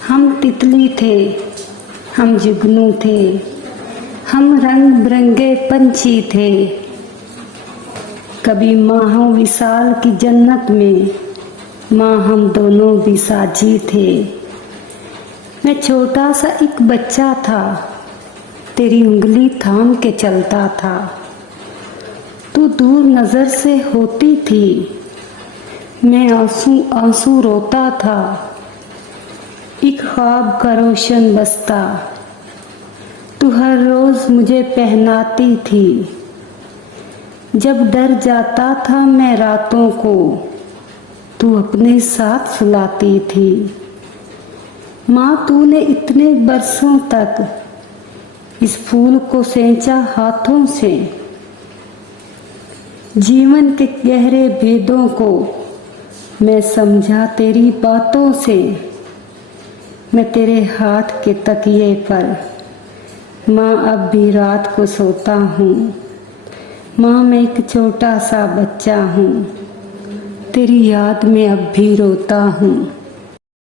हम तितली थे, हम जुगनू थे, हम रंग बिरंगे पंछी थे। कभी माहों विशाल की जन्नत में माँ हम दोनों भी साझी थे। मैं छोटा सा एक बच्चा था, तेरी उंगली थाम के चलता था। तू दूर नजर से होती थी, मैं आंसू आंसू रोता था। एक ख्वाब का रोशन बस्ता तू हर रोज मुझे पहनाती थी। जब डर जाता था मैं रातों को, तू अपने साथ सुलाती थी। माँ तूने इतने बरसों तक इस फूल को सेंचा हाथों से। जीवन के गहरे भेदों को मैं समझा तेरी बातों से। मैं तेरे हाथ के तकिए पर माँ अब भी रात को सोता हूँ। माँ मैं एक छोटा सा बच्चा हूँ, तेरी याद में अब भी रोता हूँ।